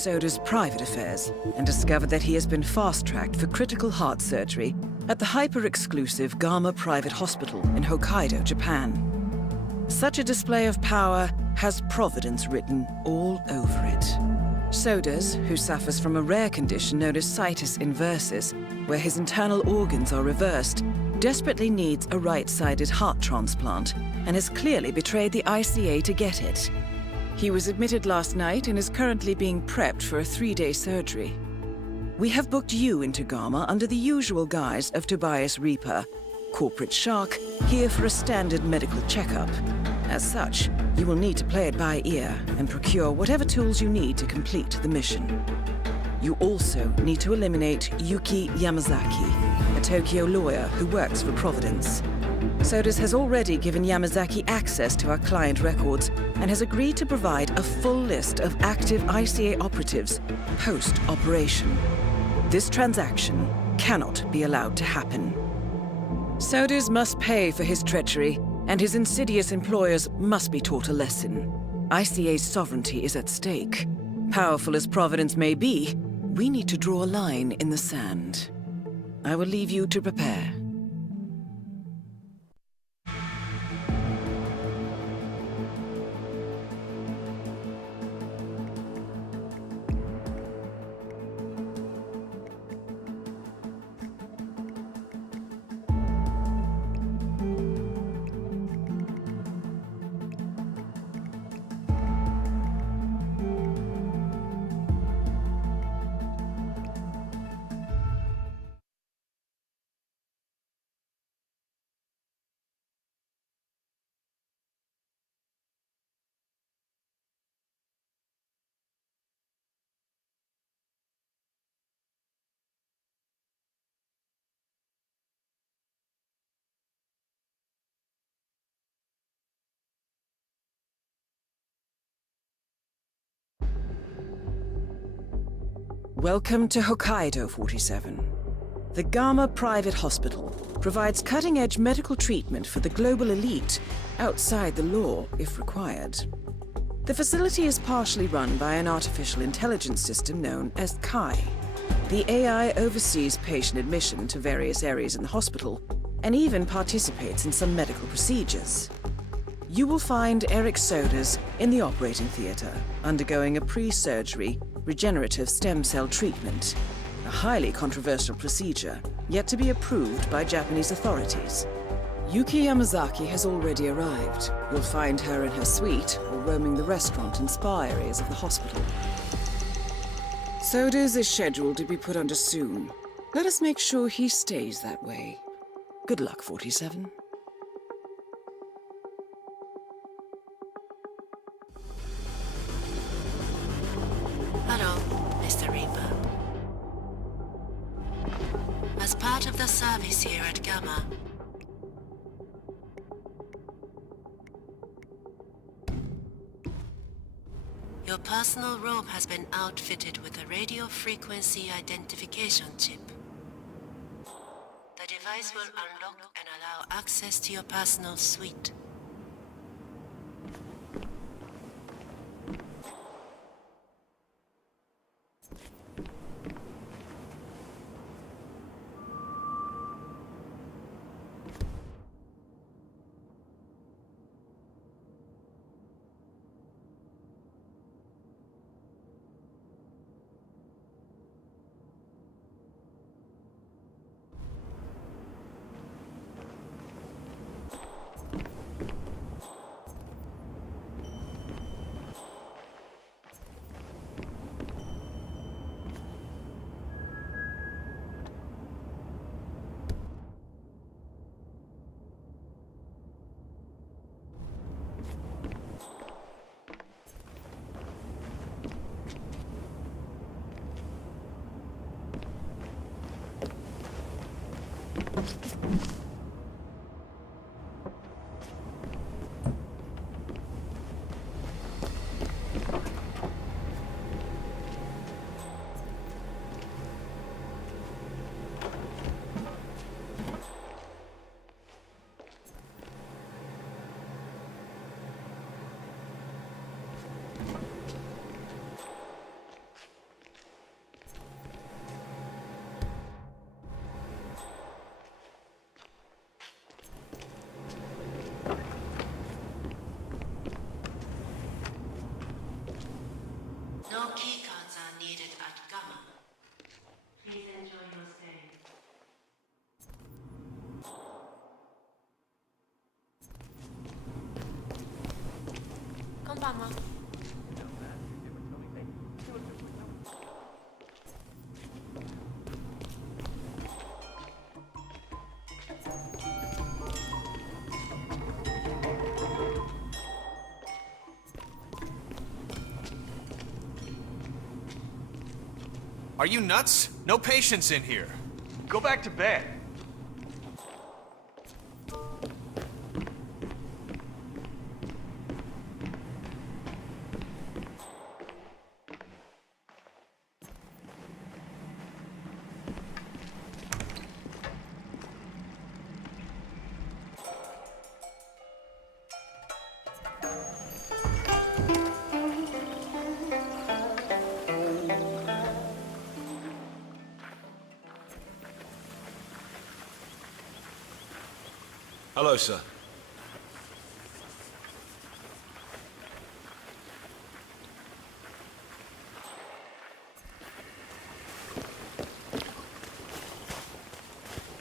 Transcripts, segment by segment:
Soda's private affairs and discovered that he has been fast-tracked for critical heart surgery at the hyper-exclusive Gama Private Hospital in Hokkaido, Japan. Such a display of power has Providence written all over it. Sodas, who suffers from a rare condition known as situs inversus, where his internal organs are reversed, desperately needs a right-sided heart transplant and has clearly betrayed the ICA to get it. He was admitted last night and is currently being prepped for a 3-day surgery. We have booked you into Gama under the usual guise of Tobias Reaper, corporate shark, here for a standard medical checkup. As such, you will need to play it by ear and procure whatever tools you need to complete the mission. You also need to eliminate Yuki Yamazaki, a Tokyo lawyer who works for Providence. Sodas has already given Yamazaki access to our client records and has agreed to provide a full list of active ICA operatives post-operation. This transaction cannot be allowed to happen. Sodas must pay for his treachery, and his insidious employers must be taught a lesson. ICA's sovereignty is at stake. Powerful as Providence may be, we need to draw a line in the sand. I will leave you to prepare. Welcome to Hokkaido 47. The Gama Private Hospital provides cutting-edge medical treatment for the global elite, outside the law if required. The facility is partially run by an artificial intelligence system known as Kai. The AI oversees patient admission to various areas in the hospital and even participates in some medical procedures. You will find Eric Sodas in the operating theater, undergoing a pre-surgery regenerative stem cell treatment, a highly controversial procedure, yet to be approved by Japanese authorities. Yuki Yamazaki has already arrived. You'll find her in her suite or roaming the restaurant and spa areas of the hospital. Sodas is scheduled to be put under soon. Let us make sure he stays that way. Good luck, 47. Hello, Mr. Reaper. As part of the service here at Gamma, your personal robe has been outfitted with a radio frequency identification chip. The device will unlock and allow access to your personal suite. keycards are needed at Gamma. Please enjoy your stay. Konbanwa. Are you nuts? No patients in here. Go back to bed. Hello, sir.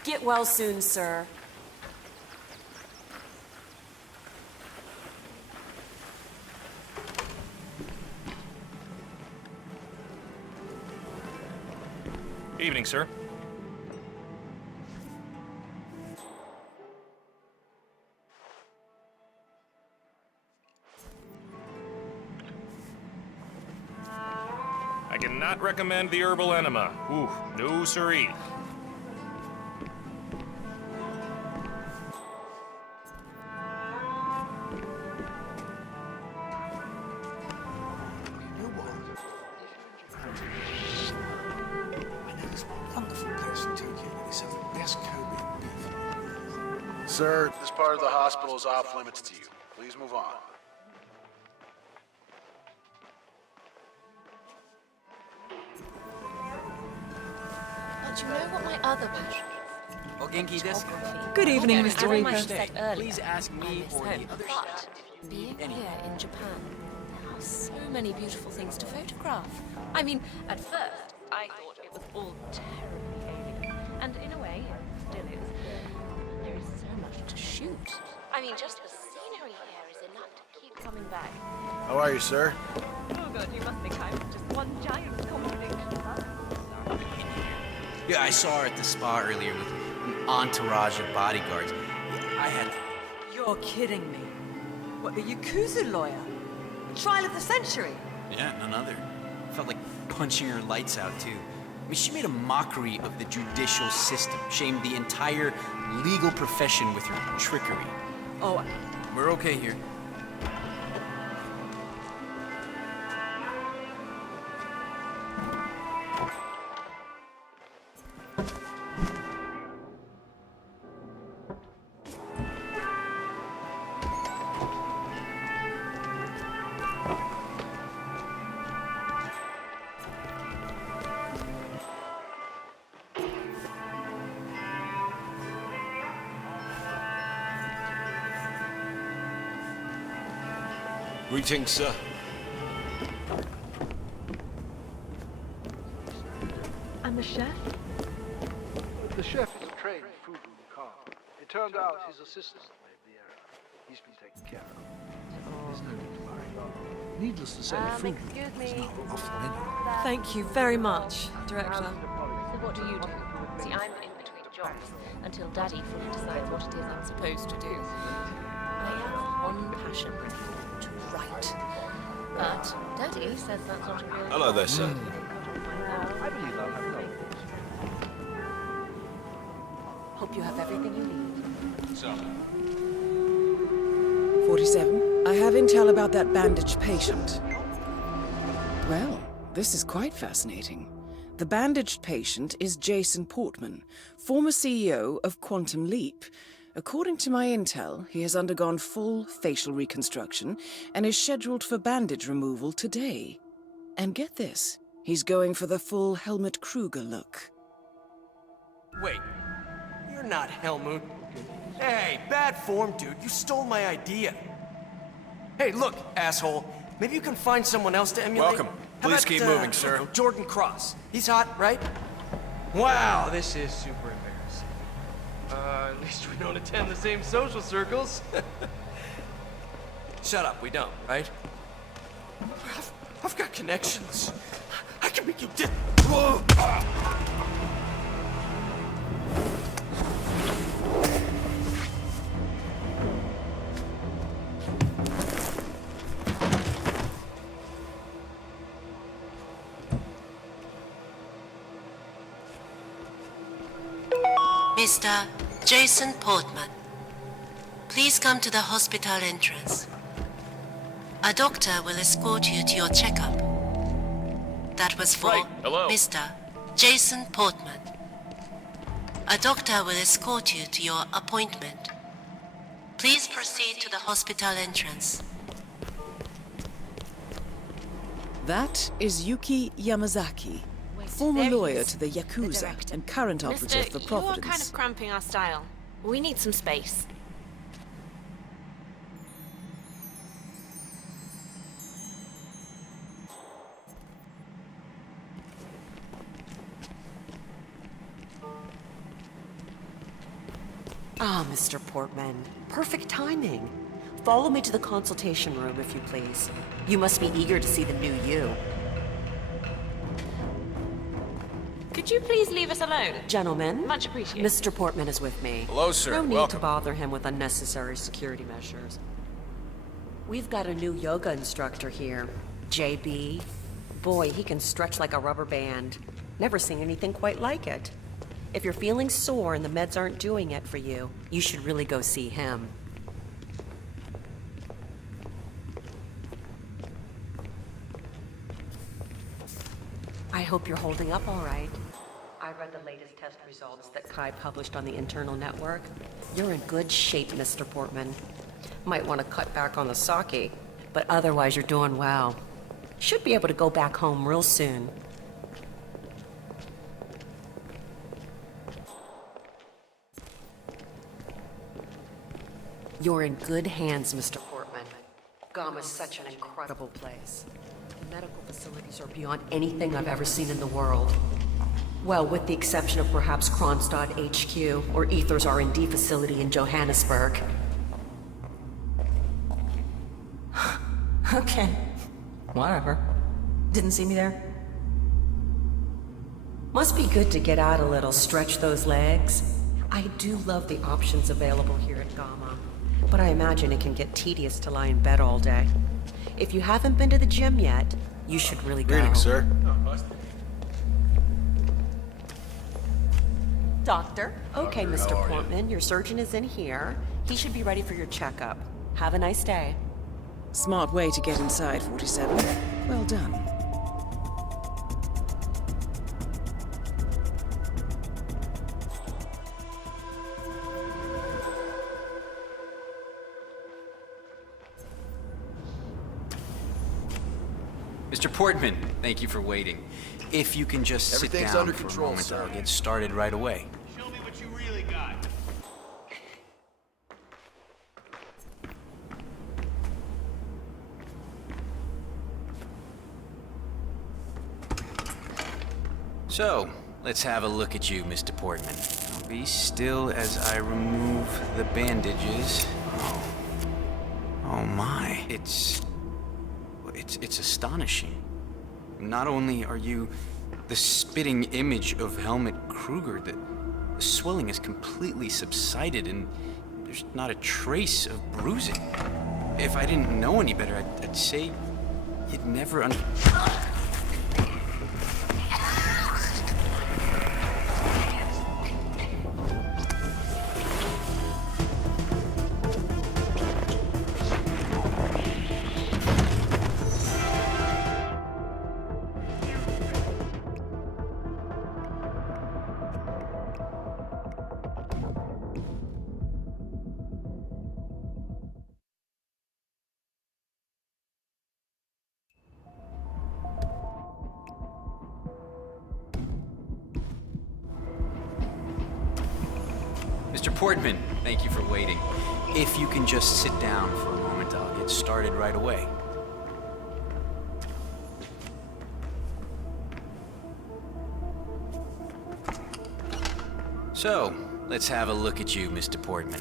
Get well soon, sir. Evening, sir. I cannot recommend the herbal enema. Ooh, no siree. Sir, this part of the hospital is off limits to you. Please move on. But you know what my other passion is? Photography. Good evening, Although, Mr. as I Reaper. said earlier, Please ask I me miss or home. the other But staff if you being need anything. here in Japan, there are so many beautiful things to photograph. I mean, at first, I thought it was all terribly alien. And in a way, it still is. But there is so much to shoot. I mean, just the scenery here is enough to keep coming back. How are you, sir? Oh god, you must think I'm just one giant combination. Yeah, I saw her at the spa earlier with an entourage of bodyguards. Yeah, I had... You're kidding me. What, the Yakuza lawyer? The trial of the century? Yeah, none other. Felt like punching her lights out, too. I mean, she made a mockery of the judicial system, shamed the entire legal profession with her trickery. Oh, We're okay here. Greetings, sir. and the chef? The chef is a trained food room carver. It turned out his assistant made the error. He's been taken care of. There's no need to worry. Needless to say, food Excuse is me. now off the menu. Thank you very much, Director. So what do you do? See, I'm in between jobs until Daddy fully decides what it is I'm supposed to do. I have one passion, to write. But Daddy says that's not a real... Hello there, sir. I believe I'll have no. Hope you have everything you need. So, 47. I have intel about that bandaged patient. Well, this is quite fascinating. The bandaged patient is Jason Portman, former CEO of Quantum Leap. According to my intel, he has undergone full facial reconstruction and is scheduled for bandage removal today. And get this, he's going for the full Helmut Kruger look. Wait, you're not Helmut. Hey, bad form, dude. You stole my idea. Hey, look, asshole. Maybe you can find someone else to emulate. welcome. Please keep moving, sir. Jordan Cross. He's hot, right? Wow, this is super embarrassing. At least we don't attend the same social circles. Shut up, we don't, right? I've got connections. I can make you dip. Whoa! Mr. Jason Portman, please come to the hospital entrance. A doctor will escort you to your checkup. That was for Mr. Jason Portman. A doctor will escort you to your appointment. Please proceed to the hospital entrance. That is Yuki Yamazaki, former lawyer to the Yakuza and current operative for Providence. You're kind of cramping our style. We need some space. Ah, Mr. Portman. Perfect timing. Follow me to the consultation room, if you please. You must be eager to see the new you. Could you please leave us alone? Gentlemen, Much appreciated. Mr. Portman is with me. Hello, sir. No need Welcome. to bother him with unnecessary security measures. We've got a new yoga instructor here, JB. Boy, he can stretch like a rubber band. Never seen anything quite like it. If you're feeling sore and the meds aren't doing it for you, you should really go see him. I hope you're holding up all right. I read the latest test results that Kai published on the internal network. You're in good shape, Mr. Portman. Might want to cut back on the sake, but otherwise you're doing well. Should be able to go back home real soon. You're in good hands, Mr. Portman. Gama's such an incredible place. The medical facilities are beyond anything I've ever seen in the world. Well, with the exception of perhaps Kronstadt HQ or Ether's R&D facility in Johannesburg. Okay, whatever. Didn't see me there? Must be good to get out a little, stretch those legs. I do love the options available here at Gama, but I imagine it can get tedious to lie in bed all day. If you haven't been to the gym yet, you should really go. Greetings, sir. Doctor? Okay, Doctor, Mr. how are you? Portman, your surgeon is in here. He should be ready for your checkup. Have a nice day. Smart way to get inside, 47. Well done. Mr. Portman, thank you for waiting. If you can just sit Everything's down under for control, a moment, sir. I'll get started right away. Show me what you really got. So, let's have a look at you, Mr. Portman. Be still as I remove the bandages. Oh my. It's astonishing. Not only are you the spitting image of Helmut Kruger, the swelling has completely subsided and there's not a trace of bruising. If I didn't know any better, I'd say you'd never Mr. Portman, thank you for waiting. If you can just sit down for a moment, I'll get started right away. So, let's have a look at you, Mr. Portman.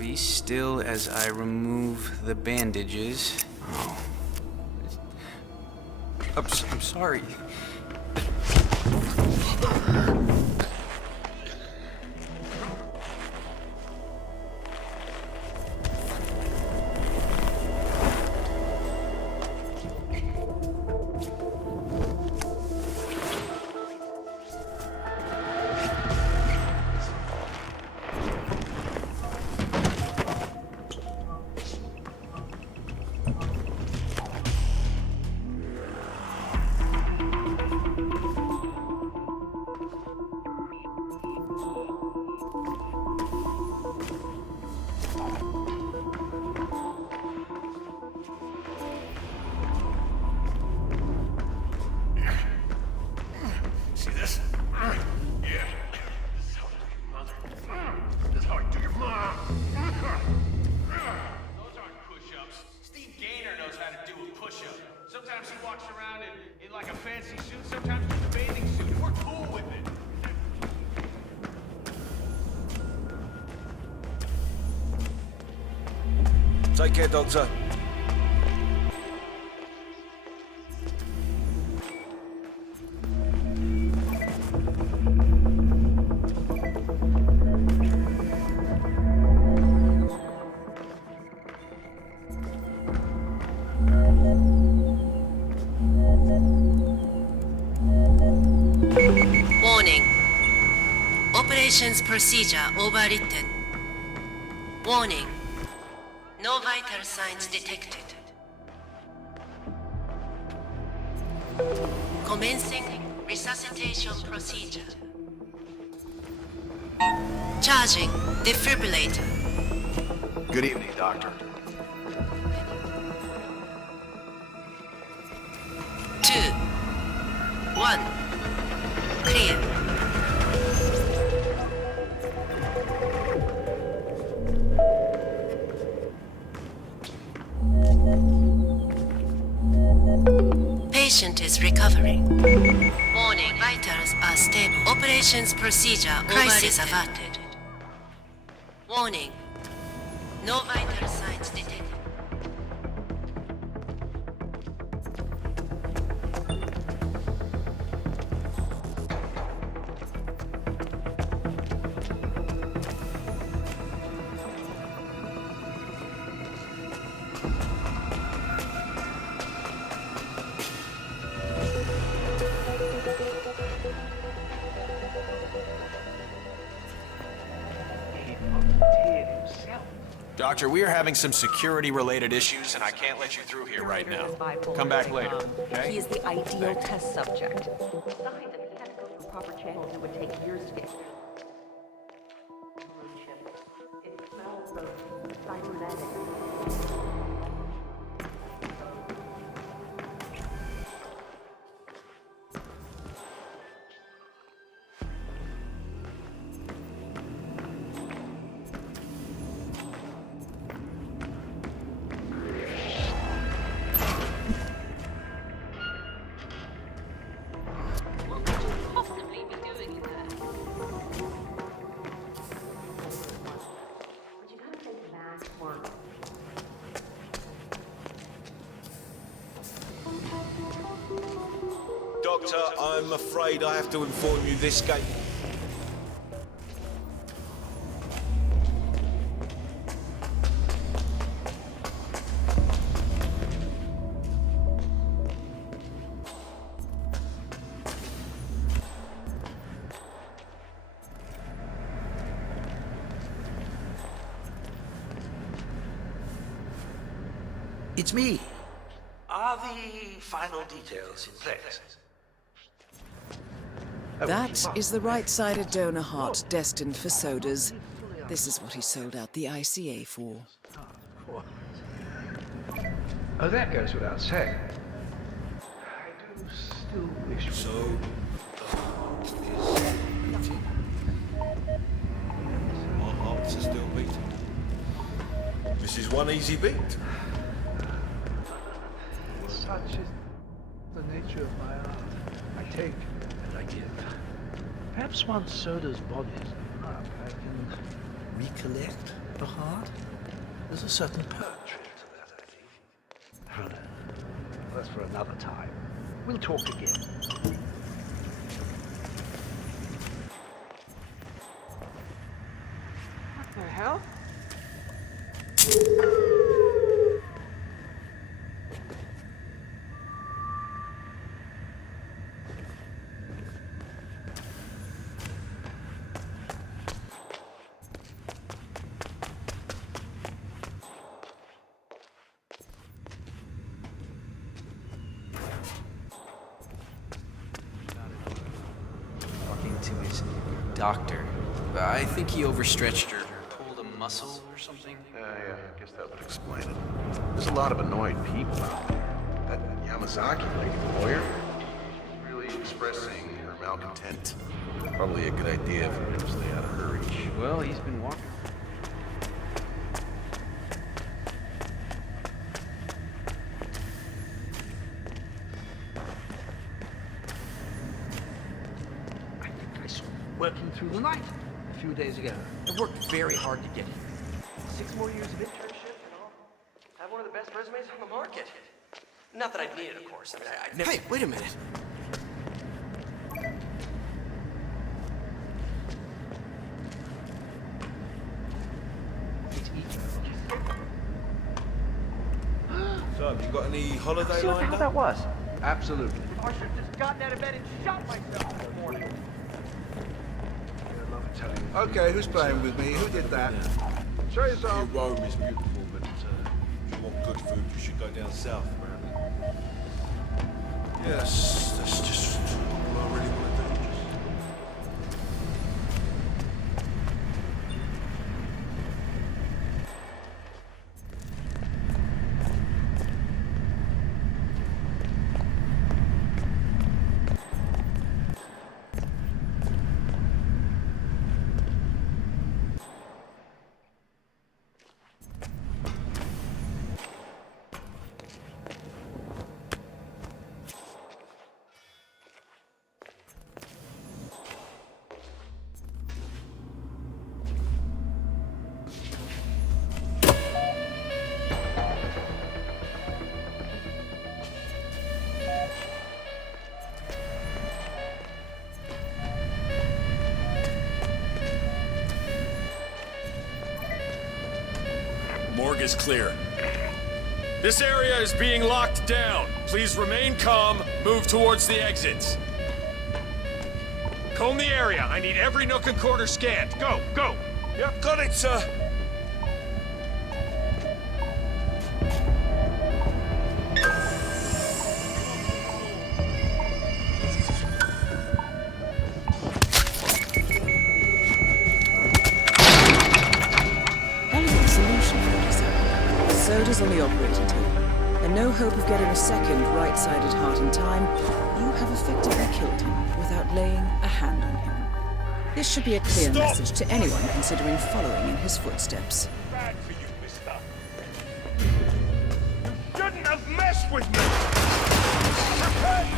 Be still as I remove the bandages. Oh. I'm sorry. See this? Yeah. That's how I do your mom. Those aren't push-ups. Steve Gaynor knows how to do a push-up. Sometimes he walks around in like a fancy suit, sometimes in a bathing suit. And we're cool with it. Take care, Doctor. Warning. Operations procedure overwritten. Warning. No vital signs detected. Commencing resuscitation procedure. Charging defibrillator. Good evening, Doctor. 2, 1. Clear. Patient is recovering. Warning, vitals are stable. Operations procedure crisis averted. Warning, no vital signs detected. Doctor, we are having some security-related issues, and I can't let you through here right now. Come back later, okay? He is the ideal test subject. Besides, if he had to go through proper channels, it would take years to get. It smells of cybernetics. Doctor, I'm afraid I have to inform you this gate. It's me. Are the final details in place? That is the right-sided donor heart destined for sodas. This is what he sold out the ICA for. Oh, that goes without saying. I do still wish. So, the heart is beating. My hearts are still beating. This is one easy beat. Such is the nature of my art. I take and I give. Perhaps one soda's bodies I can recollect the heart. There's a certain poetry to that, I think. That's for another time. We'll talk again. What the hell? Talking to his doctor. I think he overstretched or pulled a muscle or something. Yeah, I guess that would explain it. There's a lot of annoyed people out there. That Yamazaki lady, the lawyer, she's really expressing her malcontent. Probably a good idea if we just stay out of her reach. Well, he's been walking. I think I saw him working through the night a few days ago. I worked very hard to get here. 6 more years of internship and I'll have one of the best resumes on the market. Not that I'd need it, of course. I mean, I'd never... Hey, wait a minute. So, have you got any holiday See what the lined hell up? that was? Absolutely. I should have just gotten out of bed and shot myself this morning. I love Italian. Okay, who's playing with me? Who did that? Show yourself. Rome is beautiful, but if you want good food, you should go down south, apparently. Yes, that's just what I really want to do. Morgue is clear. This area is being locked down. Please remain calm, move towards the exits. Comb the area. I need every nook and corner scanned. Go, go! Yep, got it, sir. Elegant solution, Forty-seven. So does on the operating table. And no hope of getting a second right-sided heart in time, you have effectively killed him without laying a hand on him. This should be a clear message to anyone considering following in his footsteps. Bad for you, mister. You shouldn't have messed with me! Repent!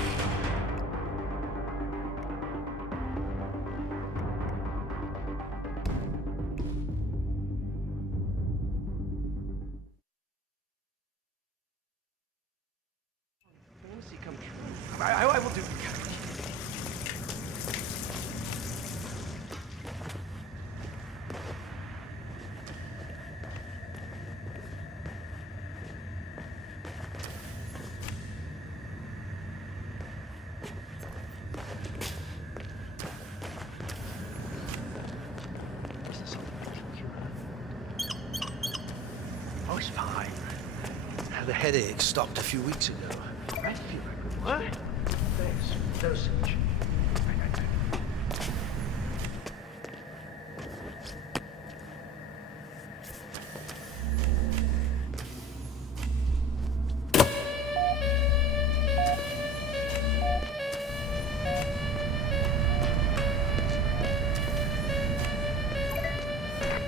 Fantasy come true. I will do. Oh, it's fine. Had a headache, stopped a few weeks ago. I feel like it was. Thanks. Dosage.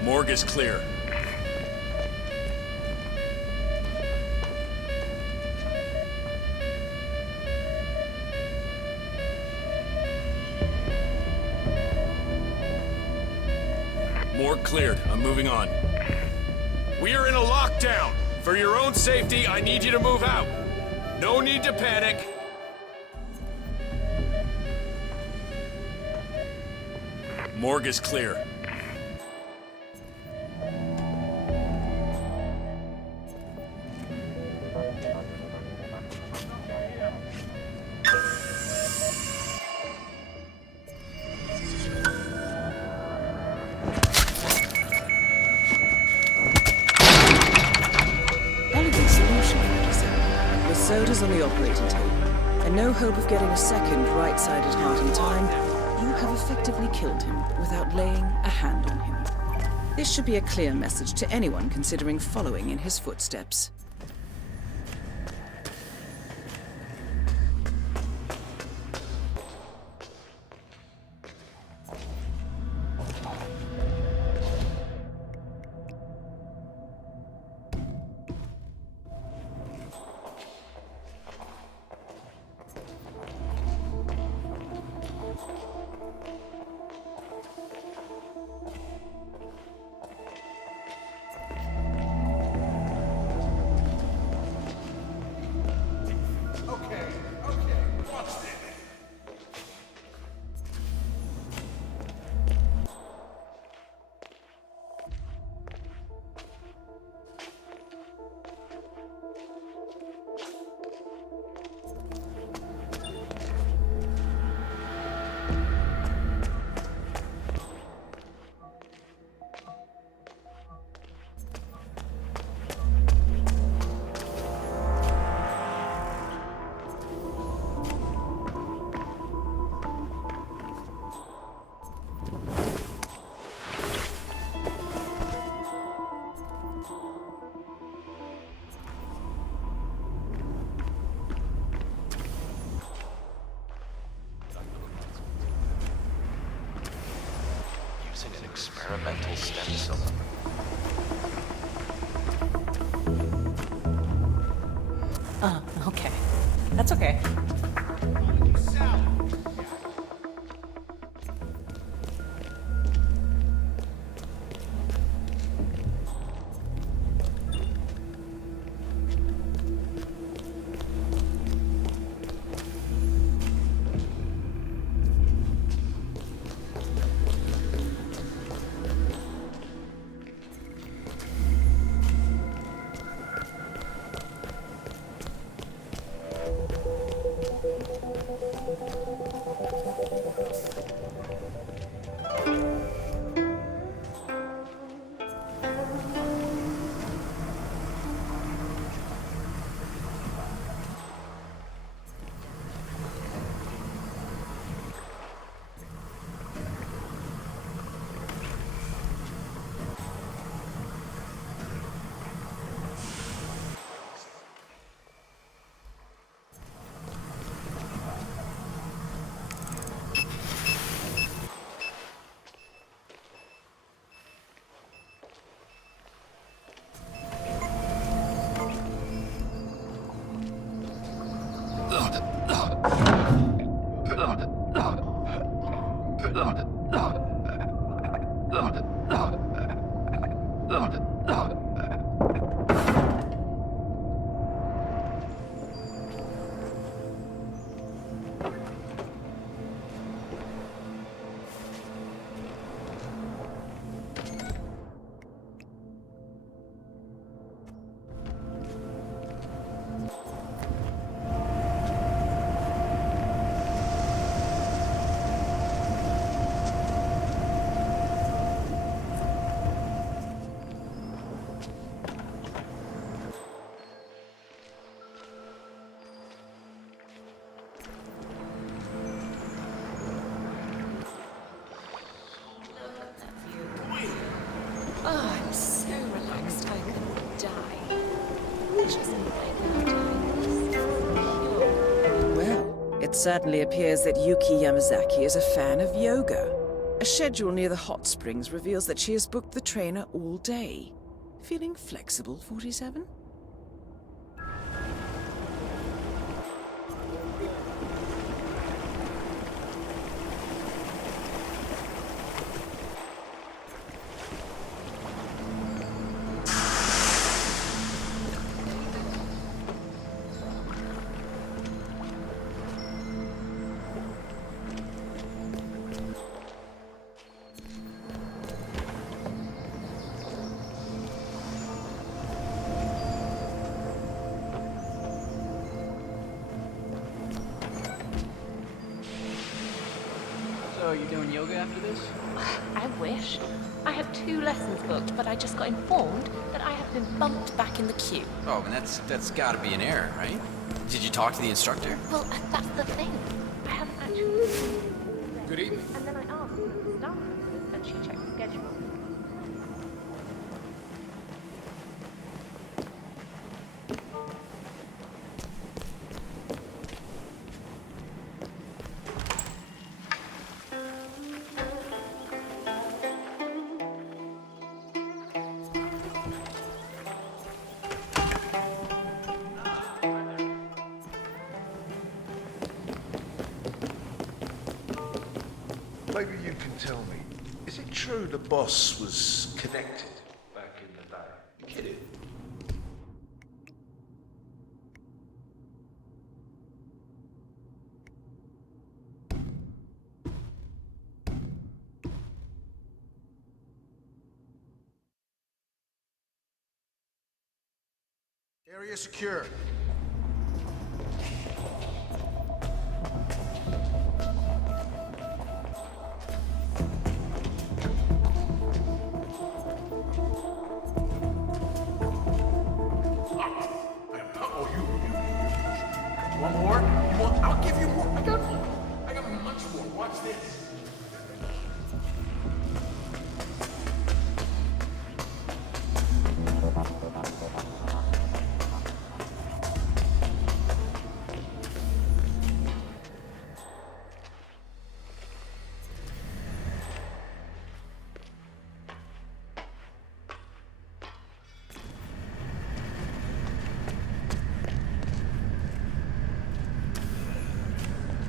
Morgue is clear. Morgue cleared. I'm moving on. We are in a lockdown. For your own safety, I need you to move out. No need to panic. Morgue is clear. Elegant solution, 47. With sodas on the operating table, and no hope of getting a second right-sided heart in time, you have effectively killed him without laying a hand on him. This should be a clear message to anyone considering following in his footsteps. Using an experimental stem cell. Okay. That's okay. Oh, I'm so relaxed I could die. Just like that. Well, it certainly appears that Yuki Yamazaki is a fan of yoga. A schedule near the hot springs reveals that she has booked the trainer all day. Feeling flexible, 47? So, are you doing yoga after this? I wish. I had 2 lessons booked, but I just got informed that I have been bumped back in the queue. Oh, and that's gotta be an error, right? Did you talk to the instructor? Well, that's the thing. I haven't actually... Good evening. And then I asked one of the staff members, and she checked the schedule. Maybe you can tell me, is it true the boss was connected back in the day? You kidding? Area secure. Want more? You want? I'll give you more. I got one. I got much more. Watch this.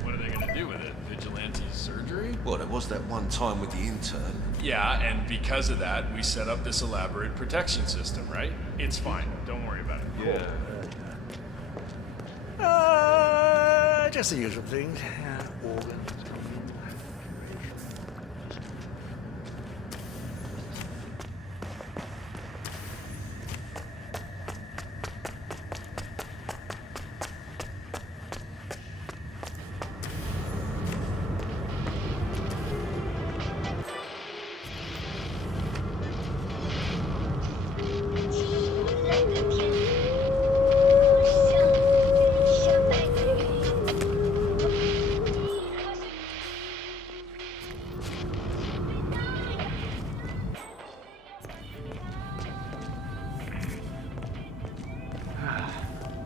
What are they gonna do with it? Vigilante surgery? Well, there was that one time with the intern. Yeah, and because of that, we set up this elaborate protection system, right? It's fine. Don't worry about it. Just the usual things. Organs.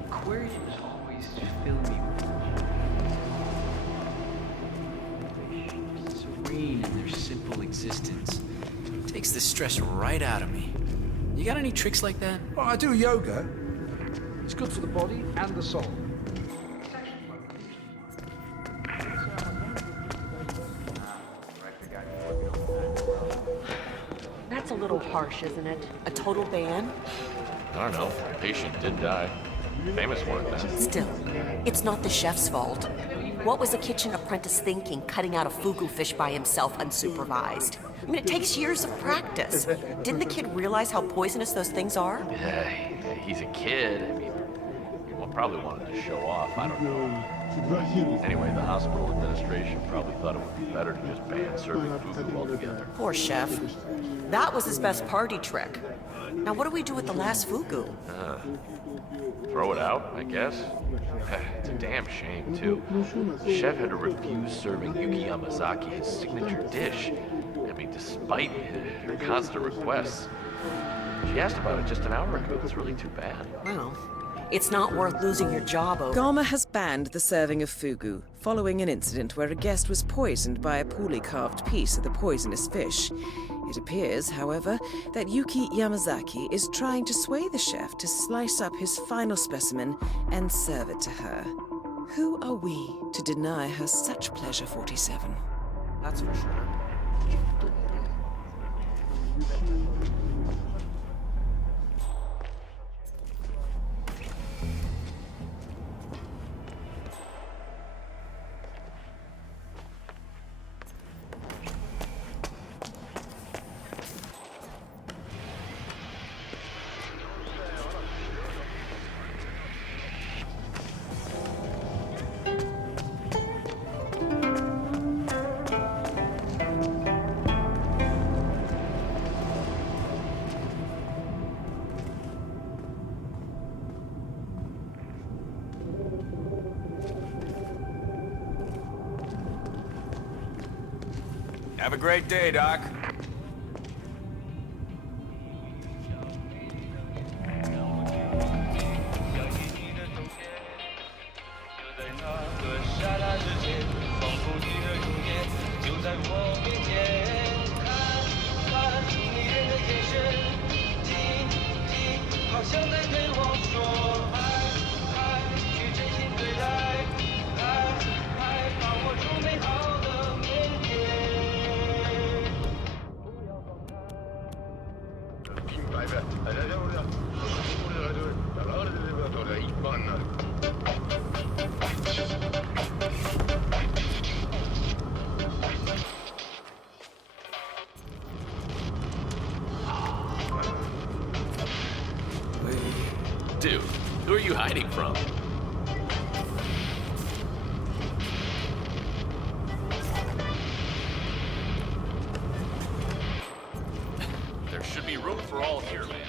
Aquariums always fill me with serene in their simple existence. Takes the stress right out of me. You got any tricks like that? Well, I do yoga. It's good for the body and the soul. That's a little harsh, isn't it? A total ban? I don't know. The patient did die. Famous for it, then. Still, it's not the chef's fault. What was a kitchen apprentice thinking, cutting out a fugu fish by himself unsupervised? I mean, it takes years of practice. Didn't the kid realize how poisonous those things are? Yeah, he's a kid. I mean, well, probably wanted to show off. I don't know. Anyway, the hospital administration probably thought it would be better to just ban serving fugu altogether. Poor chef. That was his best party trick. Now, what do we do with the last fugu? Throw it out, I guess. It's a damn shame, too. The chef had to refuse serving Yuki Yamazaki his signature dish. I mean, despite her constant requests. She asked about it just an hour ago. It's really too bad. Well, it's not worth losing your job over. Gama has banned the serving of fugu, following an incident where a guest was poisoned by a poorly carved piece of the poisonous fish. It appears, however, that Yuki Yamazaki is trying to sway the chef to slice up his final specimen and serve it to her. Who are we to deny her such pleasure, 47? That's for sure. Have a great day, Doc. Dude, who are you hiding from? There should be room for all here, man.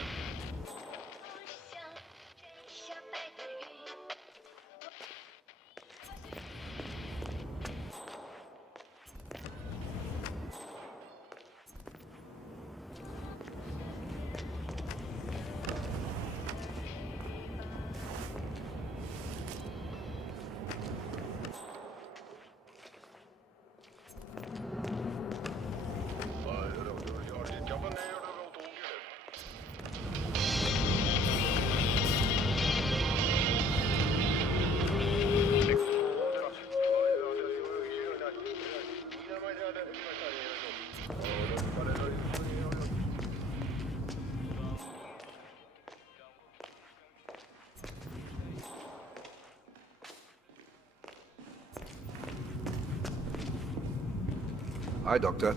Hi, Doctor.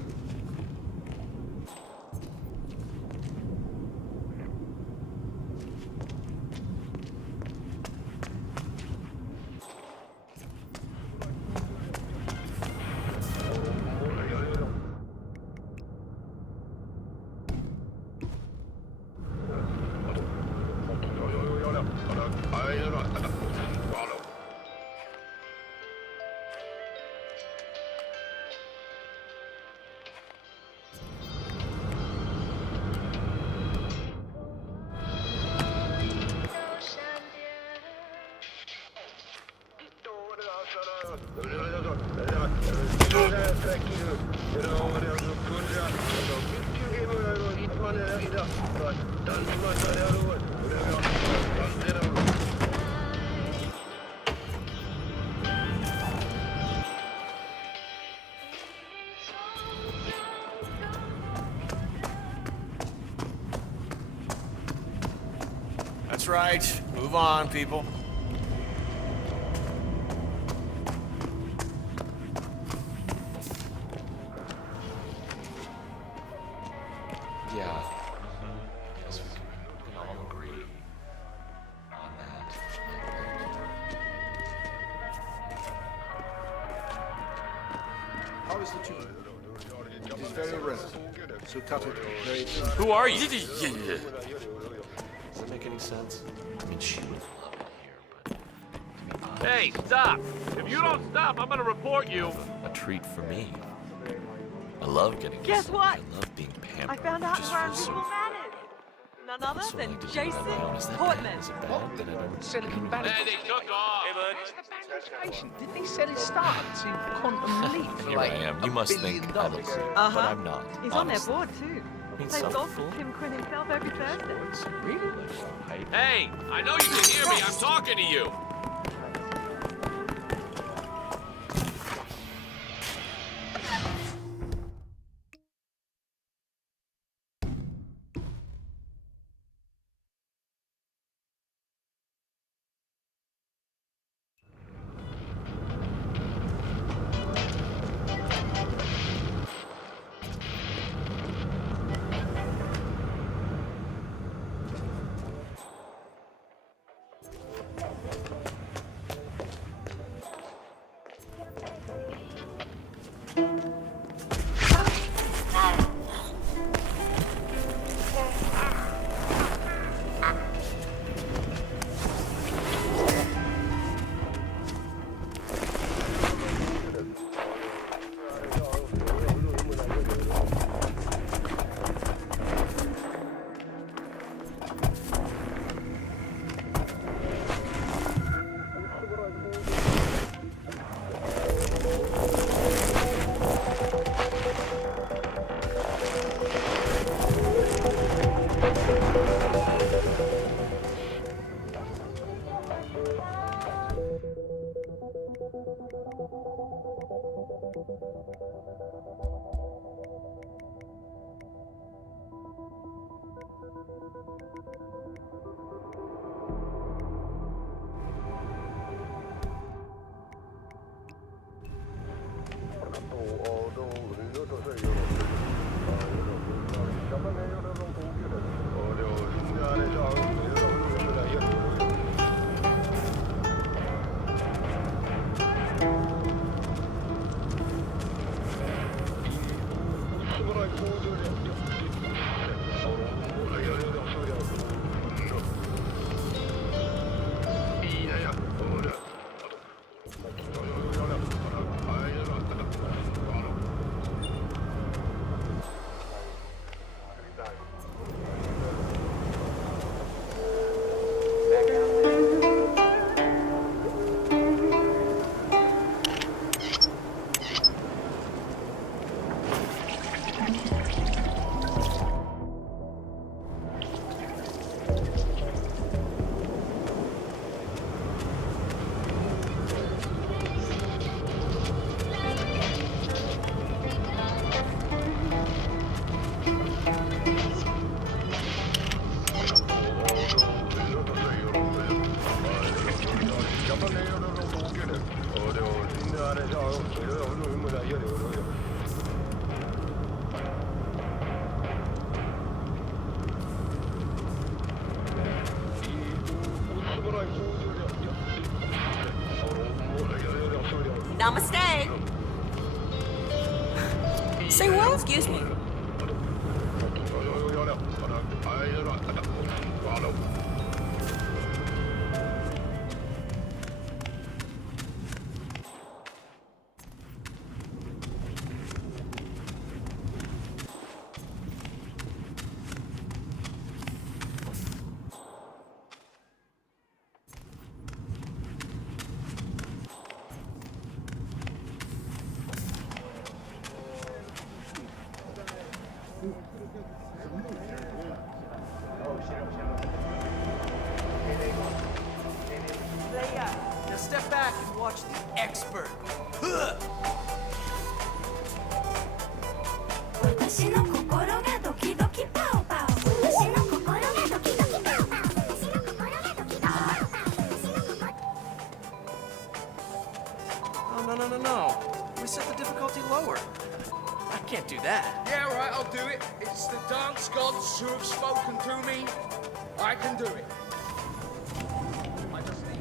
That's right. Move on, people. Yeah. Guess we can all agree on that. How is the tube? It is very resistant, so cut it very thin. Who are you? Does that make any sense? I mean, she would love it here, but... Hey, stop! If you don't stop, I'm gonna report you. A treat for me. I love getting Guess this. what? I love being pampered. I found out Just who our feels so invisible man is. None other so than like to do Jason that on my own. Is that Portman. bad? Is it bad that I don't... Silicon Valley. Hey, they took off. Hey, bud. Didn't he sell his startup to Quantum Leap for Here like I am. You must think I'm a creep, Uh-huh. but I'm not. He's honestly. on their board, too. Means Plays something. golf with Tim Quinn himself every Thursday. Really? Hey, I know you can hear me. I'm talking to you. Namaste. Say what? Excuse me. Now step back and watch the expert. Huh. 私の心がドキドキパオパオ私の心がドキドキパオパオ私の心がドキドキパオパオ私の心 Oh, no, no, no, no. We set the difficulty lower. I can't do that. Yeah, right, I'll do it. It's the dance gods who have spoken to me. I can do it. I just need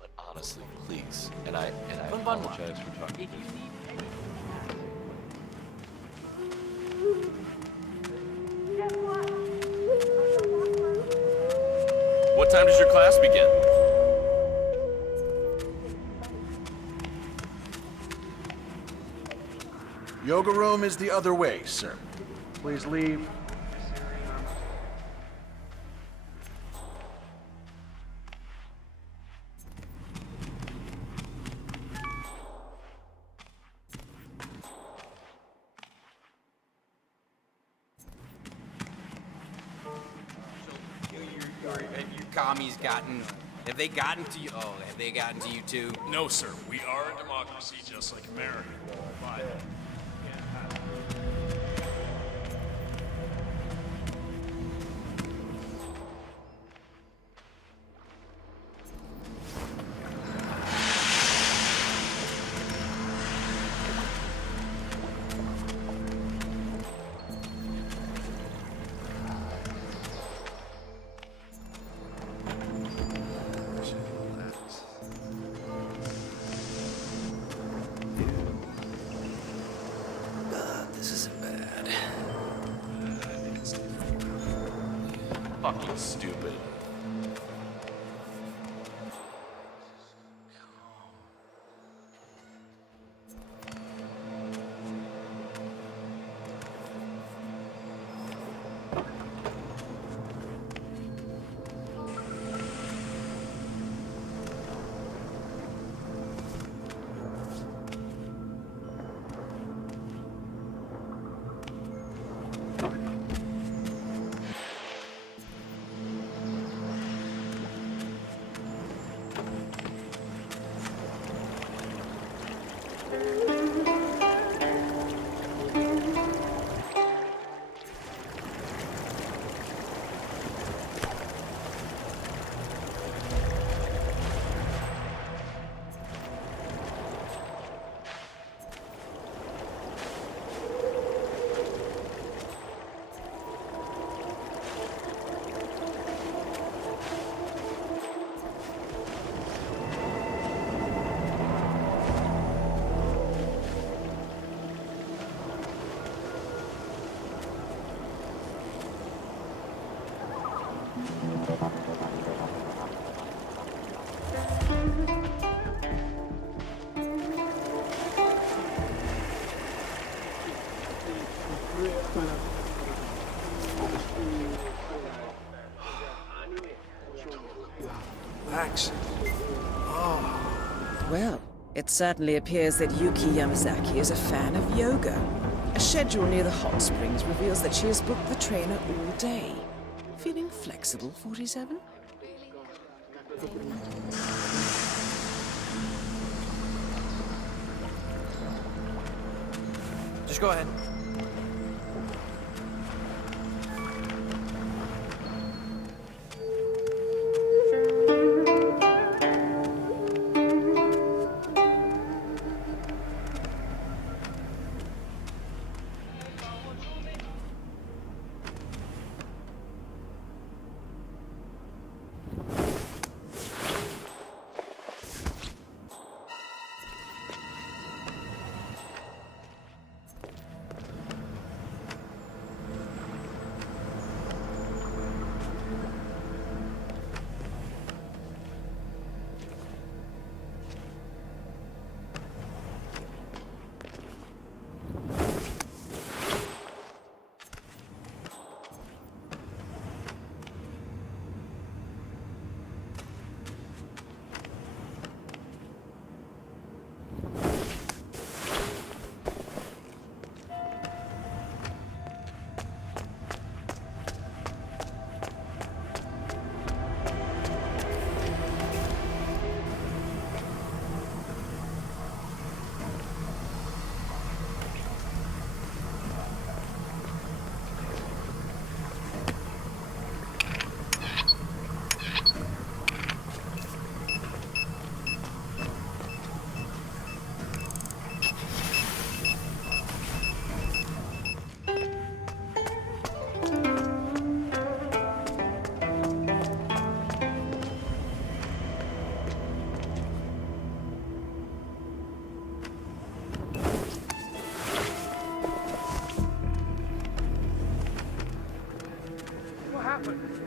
But honestly, please, and I apologize for talking. What time does your class begin? Yoga room is the other way, sir. Please leave. Your commies gotten... Have they gotten to you? Oh, have they gotten to you too? No, sir. We are a democracy just like America. But fucking stupid. Max. Well, it certainly appears that Yuki Yamazaki is a fan of yoga. A schedule near the hot springs reveals that she has booked the trainer all day. Feeling flexible, 47? Just go ahead.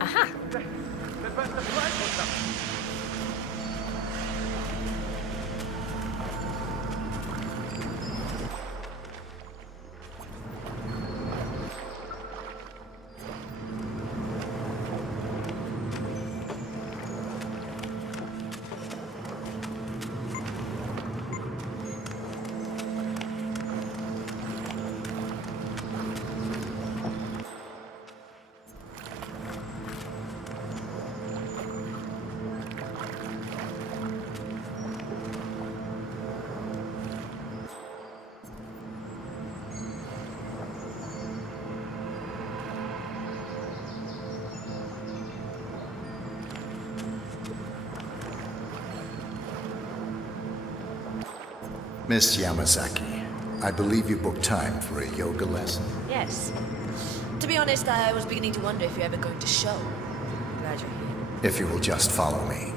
Aha! Miss Yamazaki, I believe you booked time for a yoga lesson. Yes. To be honest, I was beginning to wonder if you're ever going to show. Glad you're here. If you will just follow me.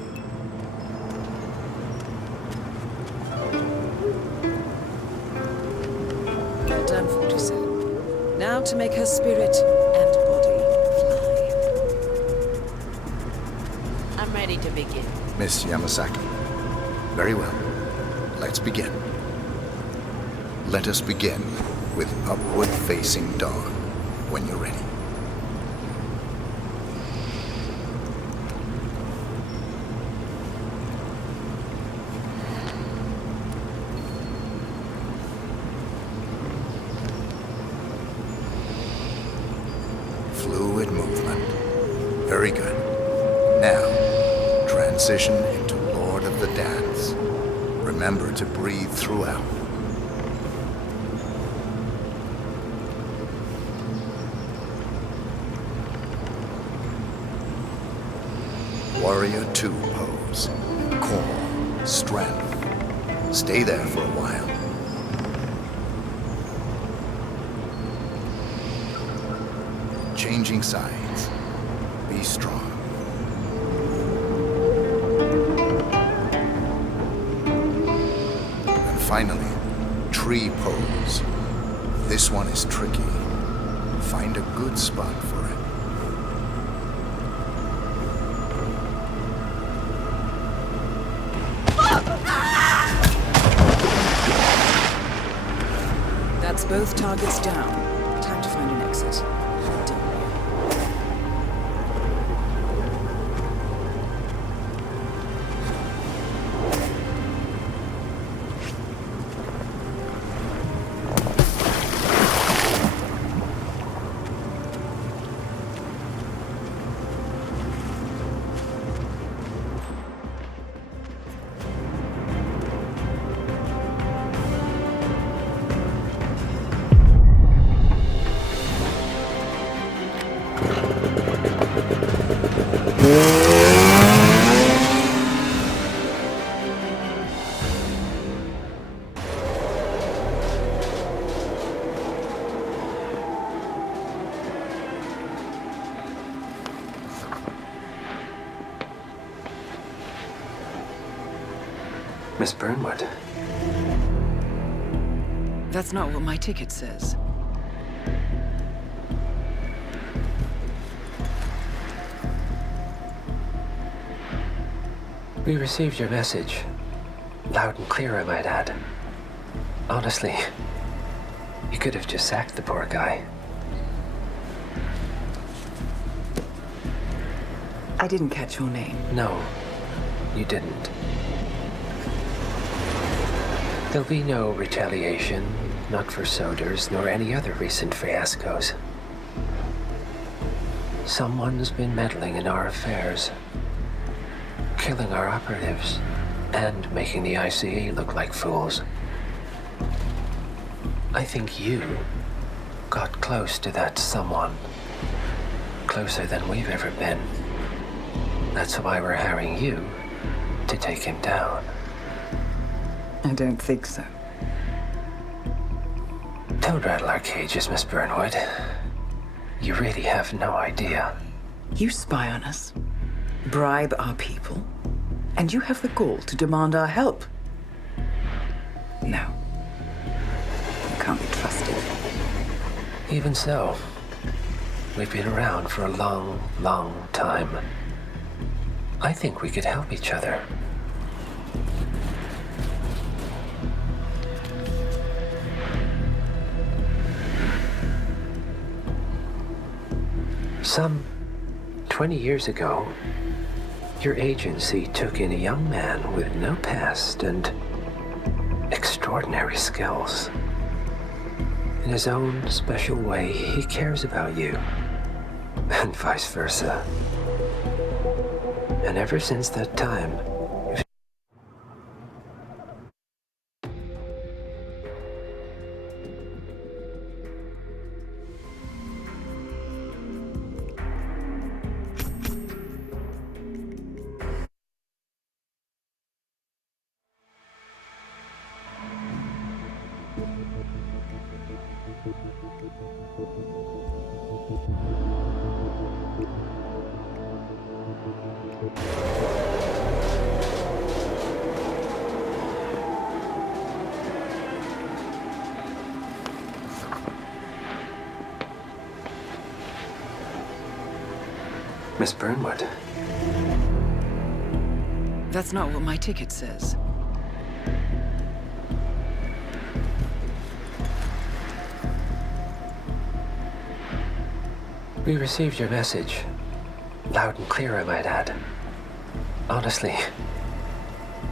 Well done, 47. Now to make her spirit and body fly. ready to begin. Miss Yamasaki. Very well. Let's begin. Let us begin with upward-facing dog when you're ready. Fluid movement. Very good. Now, transition into Lord of the Dance. Remember to breathe throughout. Warrior 2 pose. Core, strength. Stay there for a while. Changing sides. Be strong. And finally, tree pose. This one is tricky. Find a good spot for it. That's both targets down. Time to find an exit. Miss Burnwood. That's not what my ticket says. We received your message. Loud and clear, I might add. Honestly, you could have just sacked the poor guy. I didn't catch your name. No, you didn't. There'll be no retaliation, not for Soders, nor any other recent fiascos. Someone's been meddling in our affairs, killing our operatives, and making the ICE look like fools. I think you got close to that someone. Closer than we've ever been. That's why we're hiring you to take him down. I don't think so. Don't rattle our cages, Miss Burnwood. You really have no idea. You spy on us, bribe our people, and you have the gall to demand our help. No. You can't be trusted. Even so, we've been around for a long, long time. I think we could help each other. Some 20 years ago, your agency took in a young man with no past and extraordinary skills. In his own special way, he cares about you, and vice versa. And ever since that time, Miss Burnwood. That's not what my ticket says. We received your message. Loud and clear, I might add. Honestly,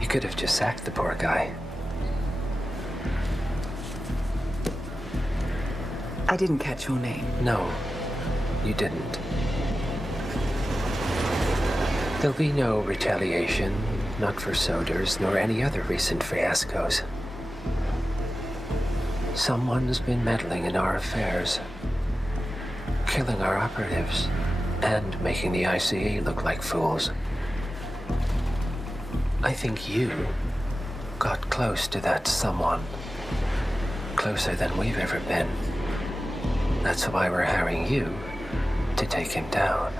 you could have just sacked the poor guy. I didn't catch your name. No, you didn't. There'll be no retaliation, not for Soders, nor any other recent fiascos. Someone's been meddling in our affairs, killing our operatives, and making the ICA look like fools. I think you got close to that someone. Closer than we've ever been. That's why we're hiring you to take him down.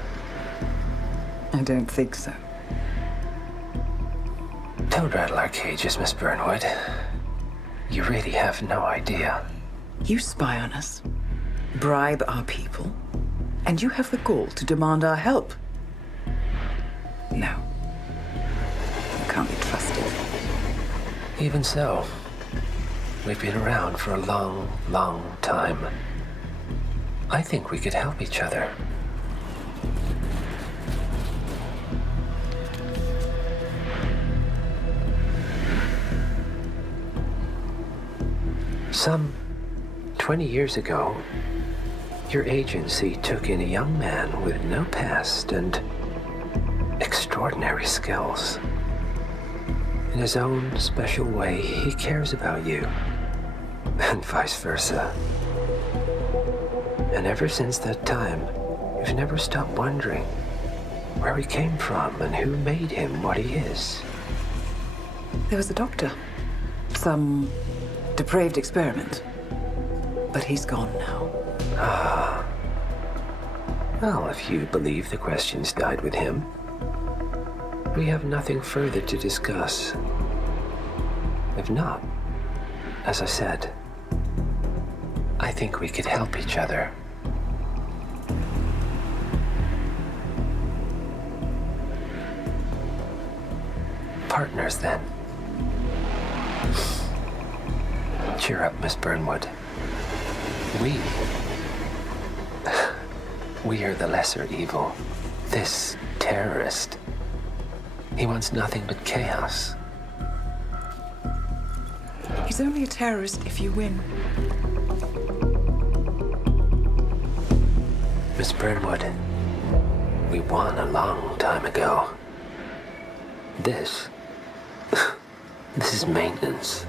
I don't think so. Don't rattle our cages, Miss Burnwood. You really have no idea. You spy on us, bribe our people, and you have the gall to demand our help. No. You can't be trusted. Even so, we've been around for a long, long time. I think we could help each other. Some 20 years ago, your agency took in a young man with no past and extraordinary skills. In his own special way, he cares about you, and vice versa. And ever since that time, you've never stopped wondering where he came from and who made him what he is. There was a doctor. Some depraved experiment. But he's gone now. Ah. Well, if you believe the questions died with him, we have nothing further to discuss. If not, as I said, I think we could help each other. Partners, then. Cheer up, Miss Burnwood. We are the lesser evil. This terrorist, he wants nothing but chaos. He's only a terrorist if you win. Miss Burnwood, we won a long time ago. This is maintenance.